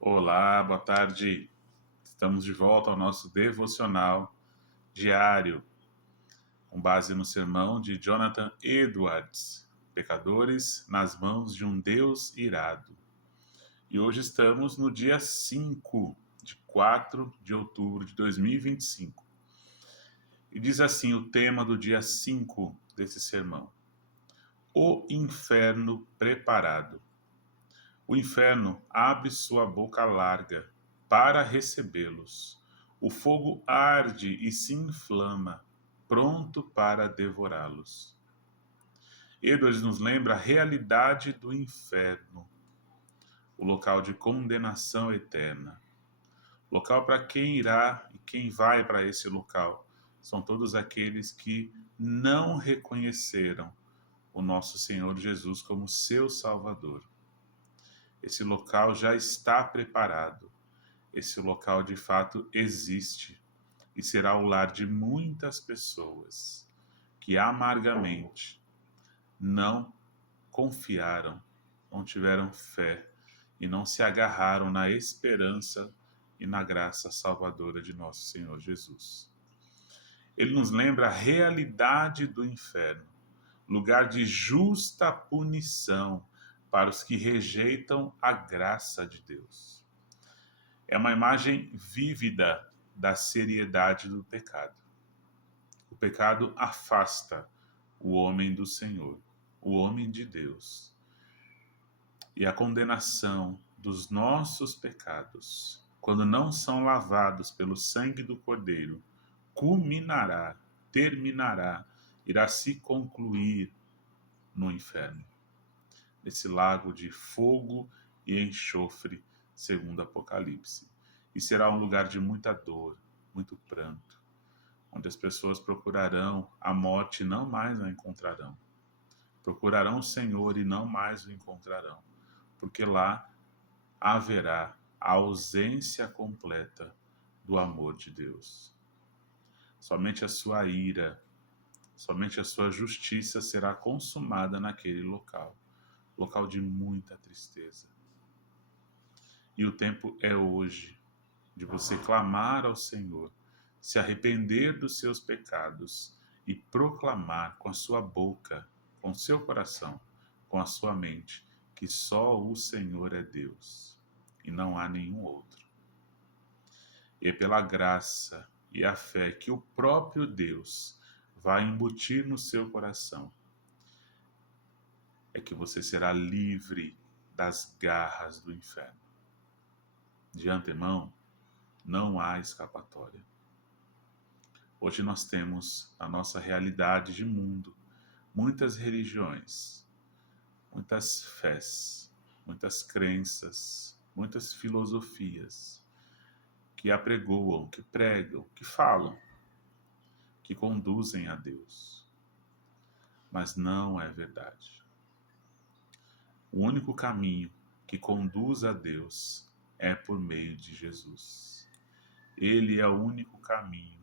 Olá, boa tarde. Estamos de volta ao nosso devocional diário, com base no sermão de Jonathan Edwards, Pecadores nas mãos de um Deus irado. E hoje estamos no dia 5 de 4 de outubro de 2025. E diz assim o tema do dia 5 desse sermão: O inferno preparado. O inferno abre sua boca larga para recebê-los. O fogo arde e se inflama, pronto para devorá-los. Edwards nos lembra a realidade do inferno, o local de condenação eterna. Local para quem irá e quem vai para esse local são todos aqueles que não reconheceram o nosso Senhor Jesus como seu Salvador. Esse local já está preparado. Esse local de fato existe e será o lar de muitas pessoas que amargamente não confiaram, não tiveram fé e não se agarraram na esperança e na graça salvadora de nosso Senhor Jesus. Ele nos lembra a realidade do inferno, lugar de justa punição para os que rejeitam a graça de Deus. É uma imagem vívida da seriedade do pecado. O pecado afasta o homem do Senhor, o homem de Deus. E a condenação dos nossos pecados, quando não são lavados pelo sangue do Cordeiro, culminará, terminará, irá se concluir no inferno, nesse lago de fogo e enxofre, segundo Apocalipse. E será um lugar de muita dor, muito pranto, onde as pessoas procurarão a morte e não mais a encontrarão. Procurarão o Senhor e não mais o encontrarão, porque lá haverá a ausência completa do amor de Deus. Somente a sua ira, somente a sua justiça será consumada naquele local, local de muita tristeza. E o tempo é hoje de você clamar ao Senhor, se arrepender dos seus pecados e proclamar com a sua boca, com o seu coração, com a sua mente, que só o Senhor é Deus e não há nenhum outro. E é pela graça e a fé que o próprio Deus vai embutir no seu coração, é que você será livre das garras do inferno. De antemão, não há escapatória. Hoje nós temos a nossa realidade de mundo, muitas religiões, muitas fés, muitas crenças, muitas filosofias que apregoam, que pregam, que falam, que conduzem a Deus. Mas não é verdade. O único caminho que conduz a Deus é por meio de Jesus. Ele é o único caminho,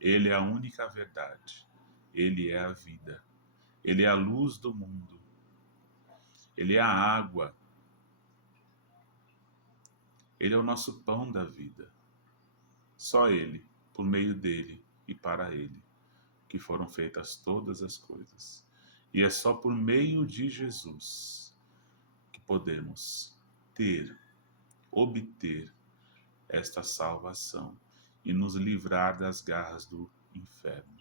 ele é a única verdade, ele é a vida, ele é a luz do mundo, ele é a água, ele é o nosso pão da vida. Só ele, por meio dele e para ele, que foram feitas todas as coisas. E é só por meio de Jesus que podemos obter esta salvação e nos livrar das garras do inferno.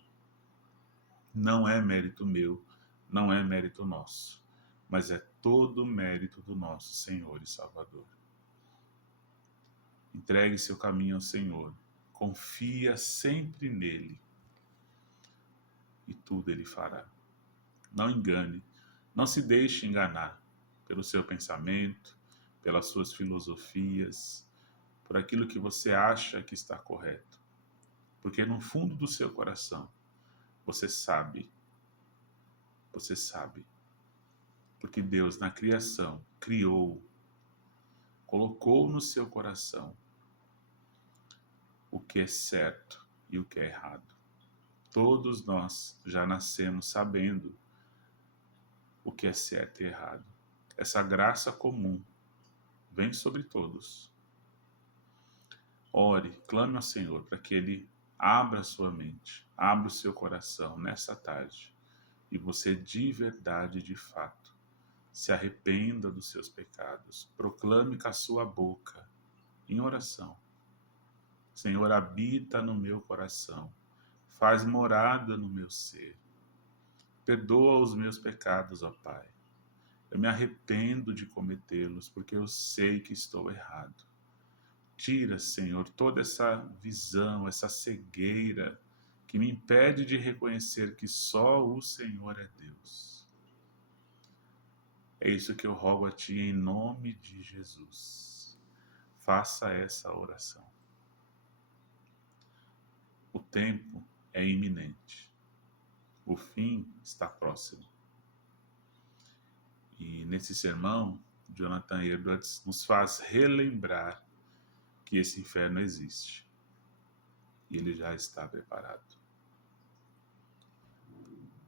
Não é mérito meu, não é mérito nosso, mas é todo mérito do nosso Senhor e Salvador. Entregue seu caminho ao Senhor, confia sempre nele e tudo ele fará. Não engane, não se deixe enganar pelo seu pensamento, pelas suas filosofias, por aquilo que você acha que está correto. Porque no fundo do seu coração, você sabe, porque Deus na criação criou, colocou no seu coração o que é certo e o que é errado. Todos nós já nascemos sabendo o que é certo e errado. Essa graça comum vem sobre todos. Ore, clame ao Senhor para que Ele abra a sua mente, abra o seu coração nessa tarde e você de verdade, de fato, se arrependa dos seus pecados. Proclame com a sua boca, em oração: Senhor, habita no meu coração, faz morada no meu ser. Perdoa os meus pecados, ó Pai. Eu me arrependo de cometê-los porque eu sei que estou errado. Tira, Senhor, toda essa visão, essa cegueira que me impede de reconhecer que só o Senhor é Deus. É isso que eu rogo a Ti em nome de Jesus. Faça essa oração. O tempo é iminente. O fim está próximo. E nesse sermão, Jonathan Edwards nos faz relembrar que esse inferno existe. E ele já está preparado.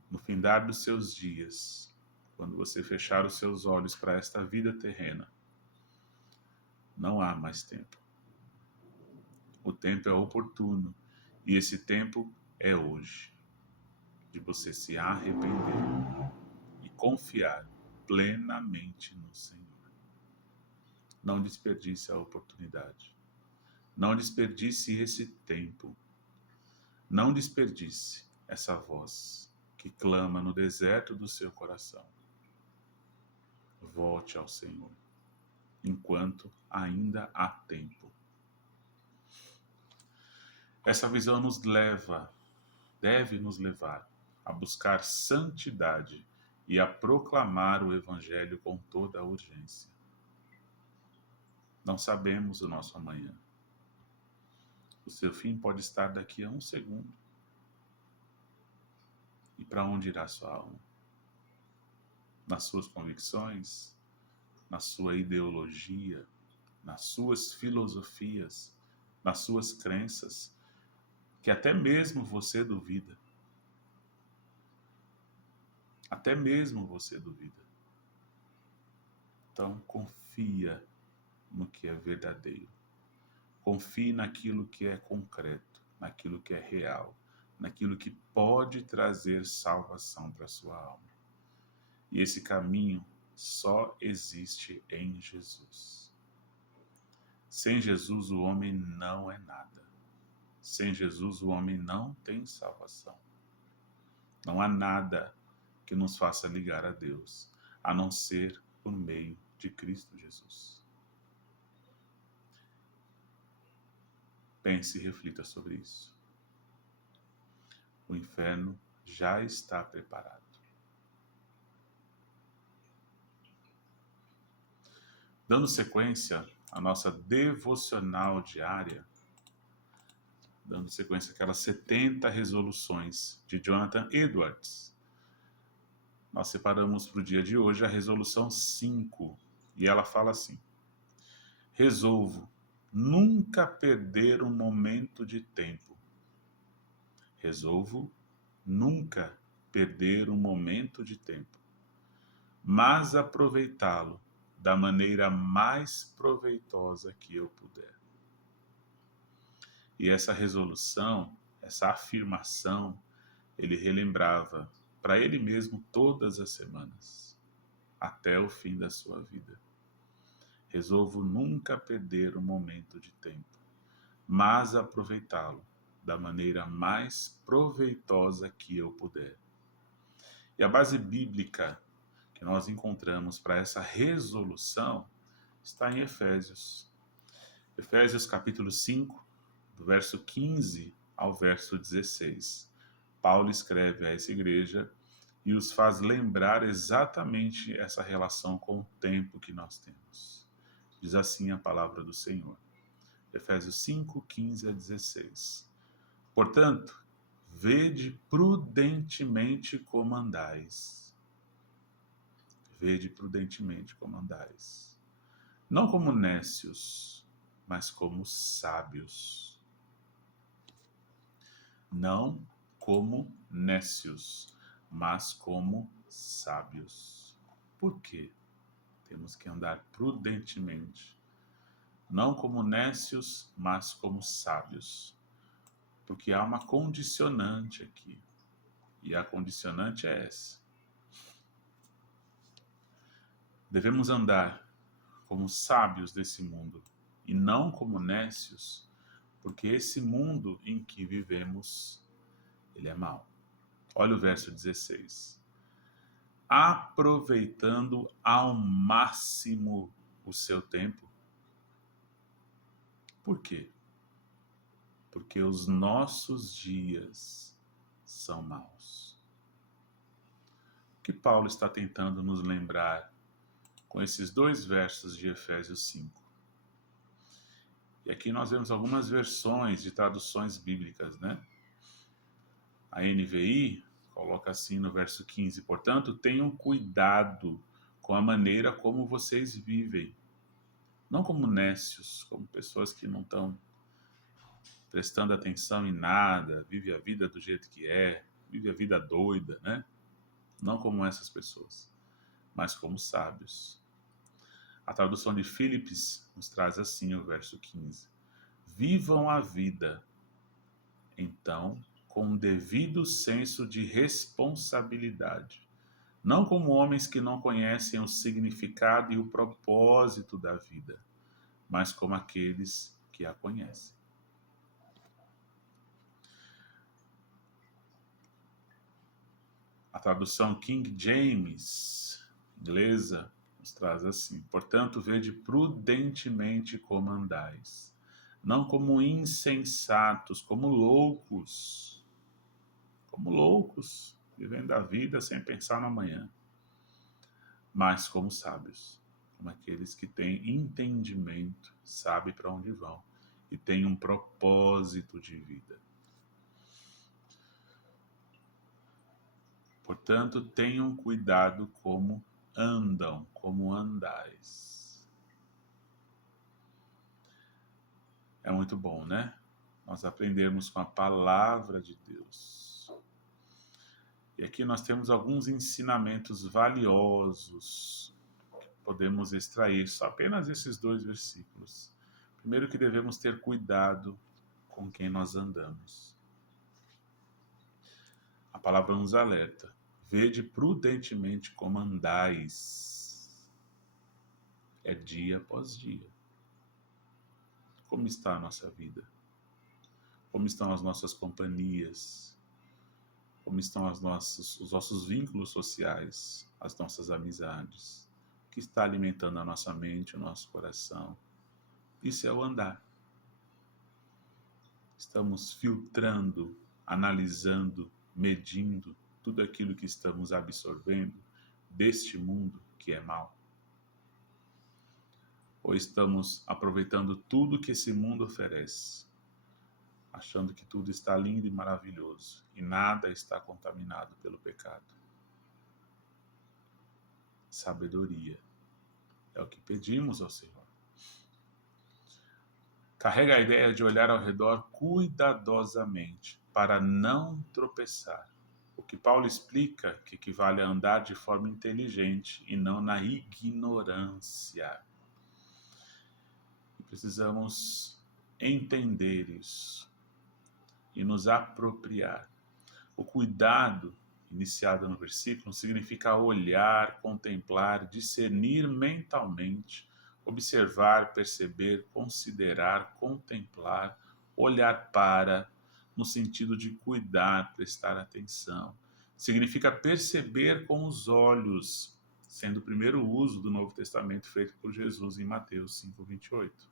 No findar dos seus dias, quando você fechar os seus olhos para esta vida terrena, não há mais tempo. O tempo é oportuno e esse tempo é hoje, de você se arrepender e confiar plenamente no Senhor. Não desperdice a oportunidade. Não desperdice esse tempo. Não desperdice essa voz que clama no deserto do seu coração. Volte ao Senhor, enquanto ainda há tempo. Essa visão deve nos levar a buscar santidade e a proclamar o Evangelho com toda a urgência. Não sabemos o nosso amanhã. O seu fim pode estar daqui a um segundo. E para onde irá sua alma? Nas suas convicções, na sua ideologia, nas suas filosofias, nas suas crenças, que até mesmo você duvida. Até mesmo você duvida. Então, confia no que é verdadeiro. Confie naquilo que é concreto, naquilo que é real, naquilo que pode trazer salvação para a sua alma. E esse caminho só existe em Jesus. Sem Jesus, o homem não é nada. Sem Jesus, o homem não tem salvação. Não há nada que nos faça ligar a Deus, a não ser por meio de Cristo Jesus. Pense e reflita sobre isso. O inferno já está preparado. Dando sequência à nossa devocional diária, dando sequência àquelas 70 resoluções de Jonathan Edwards, nós separamos para o dia de hoje a resolução 5, e ela fala assim: resolvo nunca perder um momento de tempo. Resolvo nunca perder um momento de tempo, mas aproveitá-lo da maneira mais proveitosa que eu puder. E essa resolução, essa afirmação, ele relembrava para ele mesmo todas as semanas, até o fim da sua vida. Resolvo nunca perder um momento de tempo, mas aproveitá-lo da maneira mais proveitosa que eu puder. E a base bíblica que nós encontramos para essa resolução está em Efésios. Efésios capítulo 5, do verso 15 ao verso 16. Paulo escreve a essa igreja e os faz lembrar exatamente essa relação com o tempo que nós temos. Diz assim a palavra do Senhor. Efésios 5, 15 a 16. Portanto, vede prudentemente como andais. Vede prudentemente como andais. Não como nécios, mas como sábios. Não como nécios, mas como sábios. Por quê? Temos que andar prudentemente. não como nécios, mas como sábios. Porque há uma condicionante aqui, e a condicionante é essa. Devemos andar como sábios desse mundo, e não como nécios, porque esse mundo em que vivemos, ele é mau. Olha o verso 16. Aproveitando ao máximo o seu tempo. Por quê? Porque os nossos dias são maus. O que Paulo está tentando nos lembrar com esses 2 versos de Efésios 5? E aqui nós vemos algumas versões de traduções bíblicas, né? A NVI coloca assim no verso 15: portanto, tenham cuidado com a maneira como vocês vivem, não como nécios, como pessoas que não estão prestando atenção em nada, vive a vida do jeito que é, vive a vida doida, né? Não como essas pessoas, mas como sábios. A tradução de Phillips nos traz assim o verso 15: vivam a vida, então, com um devido senso de responsabilidade, não como homens que não conhecem o significado e o propósito da vida, mas como aqueles que a conhecem. A tradução King James, inglesa, nos traz assim: portanto, vede prudentemente como andais, não como insensatos, como loucos, vivendo a vida sem pensar no amanhã, mas como sábios, como aqueles que têm entendimento, sabem para onde vão e têm um propósito de vida. Portanto, tenham cuidado como andam, como andais. É muito bom, né? Nós aprendermos com a palavra de Deus. E aqui nós temos alguns ensinamentos valiosos que podemos extrair, só apenas esses 2 versículos. Primeiro, que devemos ter cuidado com quem nós andamos. A palavra nos alerta: vede prudentemente como andais. É dia após dia. Como está a nossa vida? Como estão as nossas companhias? Como estão os nossos vínculos sociais, as nossas amizades? O que está alimentando a nossa mente, o nosso coração? Isso é o andar. Estamos filtrando, analisando, medindo tudo aquilo que estamos absorvendo deste mundo que é mau? Ou estamos aproveitando tudo que esse mundo oferece, achando que tudo está lindo e maravilhoso e nada está contaminado pelo pecado? Sabedoria é o que pedimos ao Senhor. Carrega a ideia de olhar ao redor cuidadosamente para não tropeçar. O que Paulo explica que equivale a andar de forma inteligente e não na ignorância. E precisamos entender isso e nos apropriar. O cuidado, iniciado no versículo, significa olhar, contemplar, discernir mentalmente, observar, perceber, considerar, contemplar, olhar para, no sentido de cuidar, prestar atenção. Significa perceber com os olhos, sendo o primeiro uso do Novo Testamento feito por Jesus em Mateus 5:28,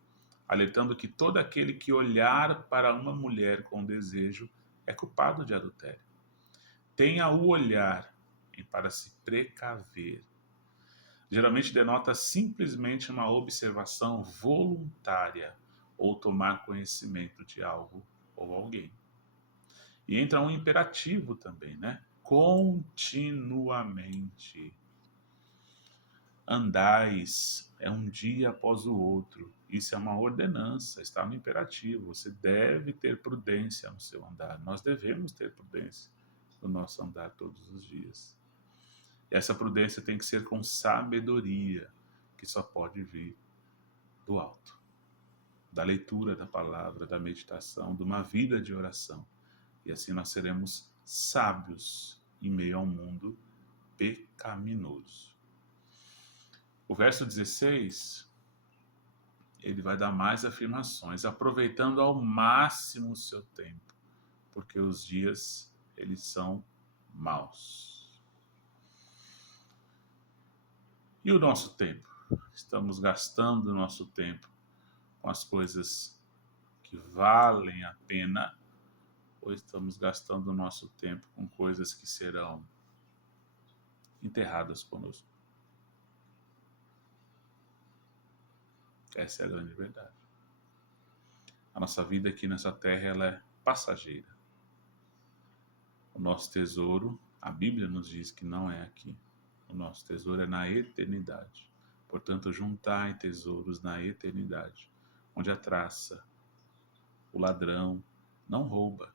alertando que todo aquele que olhar para uma mulher com desejo é culpado de adultério. Tenha o olhar para se precaver. Geralmente denota simplesmente uma observação voluntária ou tomar conhecimento de algo ou alguém. E entra um imperativo também, né? Continuamente. Andais, é um dia após o outro. Isso é uma ordenança, está no imperativo. Você deve ter prudência no seu andar. Nós devemos ter prudência no nosso andar todos os dias. E essa prudência tem que ser com sabedoria, que só pode vir do alto. da leitura da palavra, da meditação, de uma vida de oração. E assim nós seremos sábios em meio ao mundo pecaminoso. O verso 16, ele vai dar mais afirmações, aproveitando ao máximo o seu tempo, porque os dias, eles são maus. E o nosso tempo? Estamos gastando o nosso tempo com as coisas que valem a pena, ou estamos gastando o nosso tempo com coisas que serão enterradas conosco? Essa é a grande verdade. A nossa vida aqui nessa terra, ela é passageira. O nosso tesouro, a Bíblia nos diz que não é aqui. O nosso tesouro é na eternidade. Portanto, juntai tesouros na eternidade, onde a traça, o ladrão, não rouba.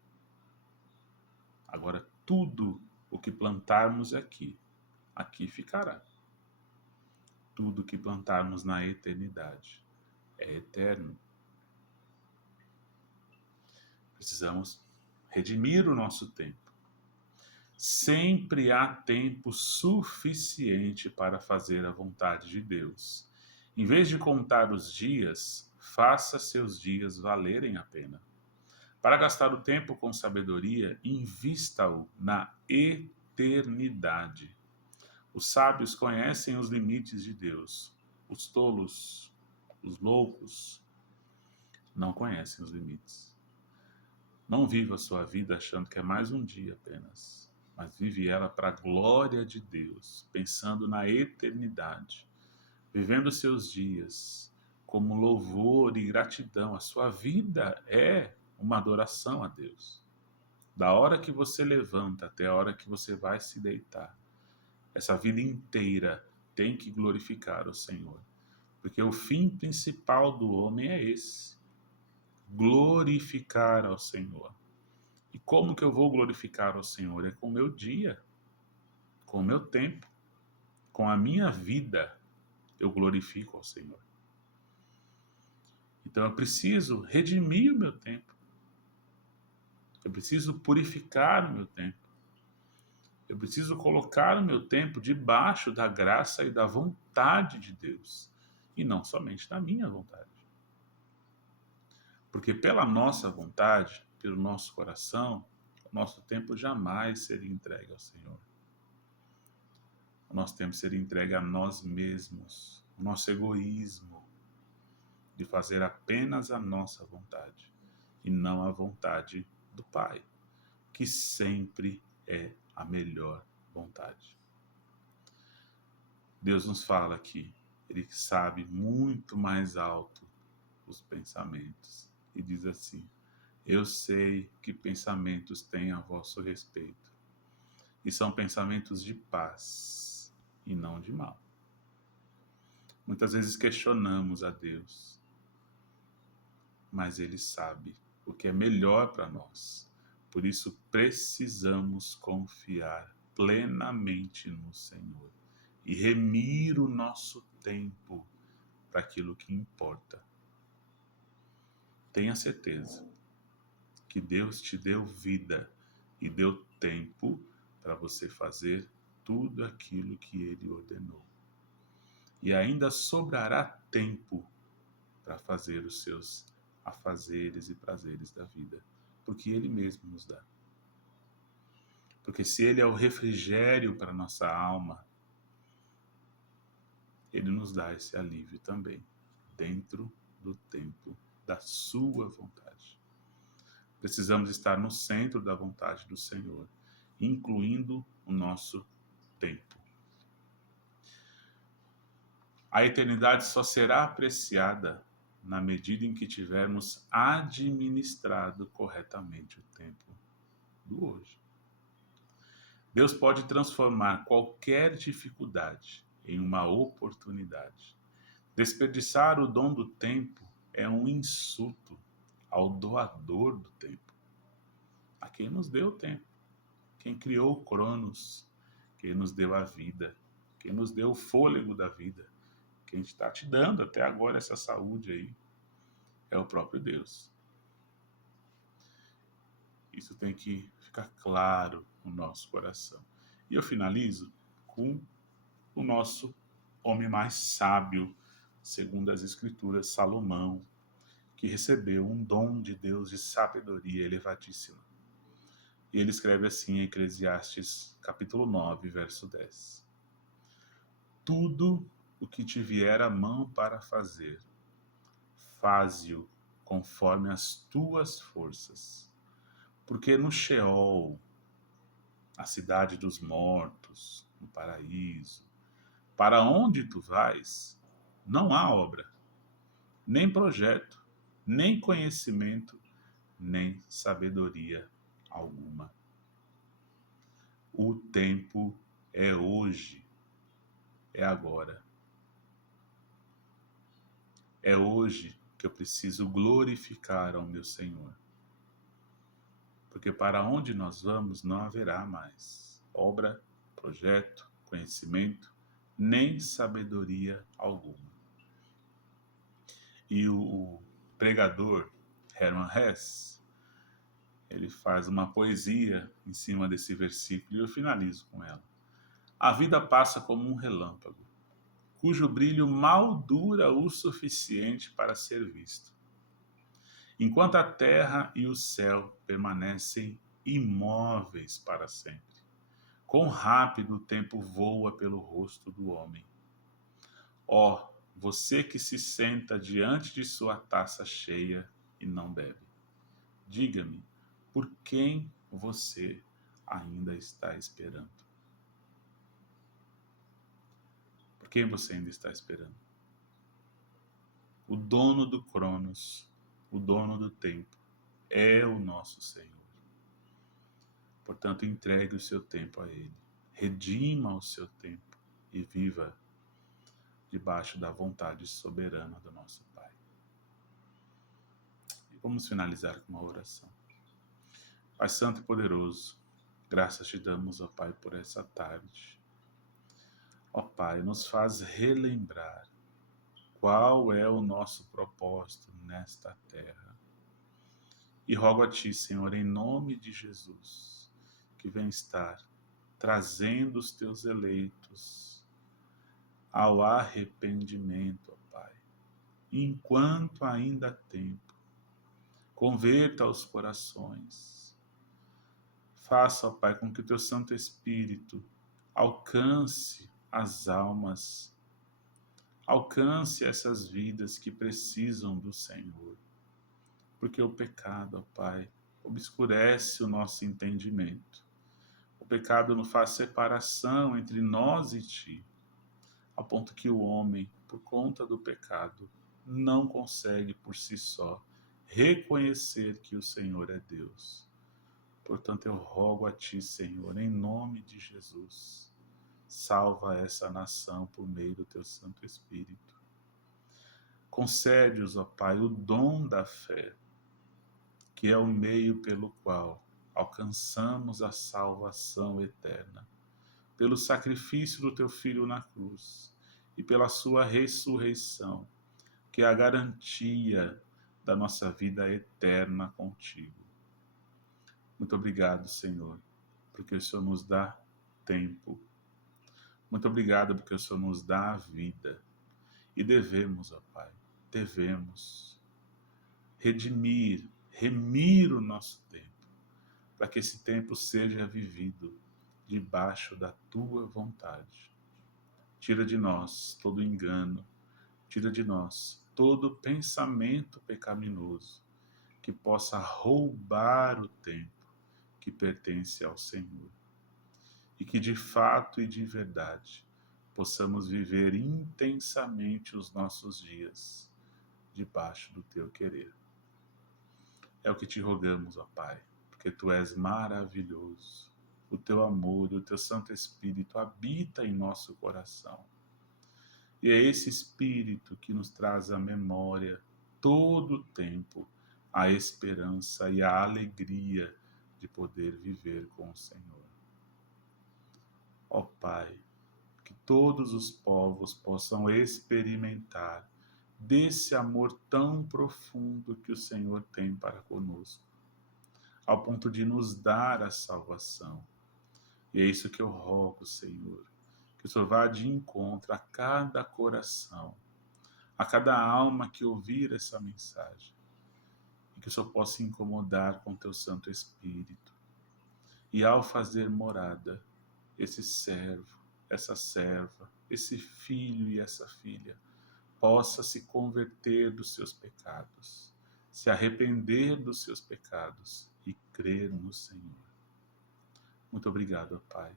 Agora, tudo o que plantarmos aqui ficará. Tudo o que plantarmos na eternidade é eterno. Precisamos redimir o nosso tempo. Sempre há tempo suficiente para fazer a vontade de Deus. Em vez de contar os dias, faça seus dias valerem a pena. Para gastar o tempo com sabedoria, invista-o na eternidade. Os sábios conhecem os limites de Deus. Os tolos, os loucos, não conhecem os limites. Não viva a sua vida achando que é mais um dia apenas, mas vive ela para a glória de Deus, pensando na eternidade, vivendo seus dias como louvor e gratidão. A sua vida é uma adoração a Deus. Da hora que você levanta até a hora que você vai se deitar, essa vida inteira tem que glorificar o Senhor, porque o fim principal do homem é esse: glorificar ao Senhor. E como que eu vou glorificar ao Senhor? É com o meu dia, com o meu tempo, com a minha vida, eu glorifico ao Senhor. Então eu preciso redimir o meu tempo. Eu preciso purificar o meu tempo. Eu preciso colocar o meu tempo debaixo da graça e da vontade de Deus, e não somente da minha vontade. Porque pela nossa vontade, pelo nosso coração, o nosso tempo jamais seria entregue ao Senhor. O nosso tempo seria entregue a nós mesmos, o nosso egoísmo de fazer apenas a nossa vontade e não a vontade do Pai, que sempre é a melhor vontade. Deus nos fala aqui, Ele sabe muito mais alto os pensamentos e diz assim: eu sei que pensamentos têm a vosso respeito, e são pensamentos de paz e não de mal. Muitas vezes questionamos a Deus, mas Ele sabe o que é melhor para nós. Por isso precisamos confiar plenamente no Senhor e remir o nosso tempo para aquilo que importa. Tenha certeza que Deus te deu vida e deu tempo para você fazer tudo aquilo que Ele ordenou. E ainda sobrará tempo para fazer os seus afazeres e prazeres da vida, porque Ele mesmo nos dá. Porque se Ele é o refrigério para a nossa alma, Ele nos dá esse alívio também, dentro do tempo da sua vontade. Precisamos estar no centro da vontade do Senhor, incluindo o nosso tempo. A eternidade só será apreciada na medida em que tivermos administrado corretamente o tempo do hoje. Deus pode transformar qualquer dificuldade em uma oportunidade. Desperdiçar o dom do tempo é um insulto ao doador do tempo, a quem nos deu o tempo, quem criou o Cronos, quem nos deu a vida, quem nos deu o fôlego da vida, quem está te dando até agora essa saúde aí. é o próprio Deus. Isso tem que ficar claro no nosso coração. E eu finalizo com o nosso homem mais sábio, segundo as Escrituras, Salomão, que recebeu um dom de Deus de sabedoria elevadíssima. E ele escreve assim em Eclesiastes, capítulo 9, verso 10. Tudo o que te vier à mão para fazer, faze-o conforme as tuas forças. Porque no Sheol, a cidade dos mortos, no paraíso, para onde tu vais, não há obra, nem projeto, nem conhecimento, nem sabedoria alguma. O tempo é hoje, é agora. É hoje que eu preciso glorificar ao meu Senhor. Porque para onde nós vamos não haverá mais obra, projeto, conhecimento, nem sabedoria alguma. E o pregador Hermann Hesse, ele faz uma poesia em cima desse versículo e eu finalizo com ela. A vida passa como um relâmpago, cujo brilho mal dura o suficiente para ser visto, enquanto a terra e o céu permanecem imóveis para sempre. Quão rápido o tempo voa pelo rosto do homem. Ó, você que se senta diante de sua taça cheia e não bebe. Diga-me, por quem você ainda está esperando? Por quem você ainda está esperando? O dono do Cronos, o dono do tempo, é o nosso Senhor. Portanto, entregue o seu tempo a Ele. Redima o seu tempo e viva debaixo da vontade soberana do nosso Pai. E vamos finalizar com uma oração. Pai Santo e Poderoso, graças te damos, ó Pai, por essa tarde. Ó Pai, nos faz relembrar qual é o nosso propósito nesta terra. E rogo a Ti, Senhor, em nome de Jesus, que venha estar trazendo os Teus eleitos ao arrependimento, ó Pai. Enquanto ainda há tempo, converta os corações. Faça, ó Pai, com que o Teu Santo Espírito alcance as almas, alcance essas vidas que precisam do Senhor. Porque o pecado, ó Pai, obscurece o nosso entendimento. O pecado nos faz separação entre nós e Ti, a ponto que o homem, por conta do pecado, não consegue por si só reconhecer que o Senhor é Deus. Portanto, eu rogo a Ti, Senhor, em nome de Jesus, salva essa nação por meio do Teu Santo Espírito. Concede-os, ó Pai, o dom da fé, que é o meio pelo qual alcançamos a salvação eterna, pelo sacrifício do Teu Filho na cruz e pela Sua ressurreição, que é a garantia da nossa vida eterna contigo. Muito obrigado, Senhor, porque o Senhor nos dá tempo. Muito obrigado porque o Senhor nos dá a vida. E devemos, ó Pai, devemos remir o nosso tempo, para que esse tempo seja vivido debaixo da Tua vontade. Tira de nós todo engano, tira de nós todo pensamento pecaminoso que possa roubar o tempo que pertence ao Senhor. E que de fato e de verdade possamos viver intensamente os nossos dias debaixo do Teu querer. É o que te rogamos, ó Pai, porque Tu és maravilhoso. O Teu amor e o Teu Santo Espírito habita em nosso coração. E é esse Espírito que nos traz à memória todo o tempo a esperança e a alegria de poder viver com o Senhor. Ó Pai, que todos os povos possam experimentar desse amor tão profundo que o Senhor tem para conosco, ao ponto de nos dar a salvação. E é isso que eu rogo, Senhor, que o Senhor vá de encontro a cada coração, a cada alma que ouvir essa mensagem, e que o Senhor possa incomodar com teu Santo Espírito. E ao fazer morada, esse servo, essa serva, esse filho e essa filha, possa se converter dos seus pecados, se arrepender dos seus pecados e crer no Senhor. Muito obrigado, ó Pai,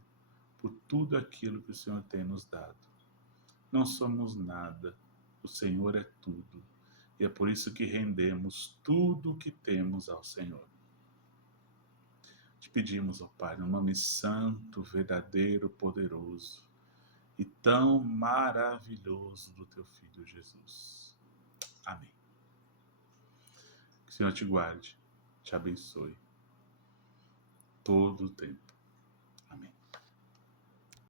por tudo aquilo que o Senhor tem nos dado. Não somos nada, o Senhor é tudo, e é por isso que rendemos tudo o que temos ao Senhor. Te pedimos, ó Pai, no nome santo, verdadeiro, poderoso e tão maravilhoso do Teu Filho Jesus. Amém. Que o Senhor te guarde, te abençoe todo o tempo.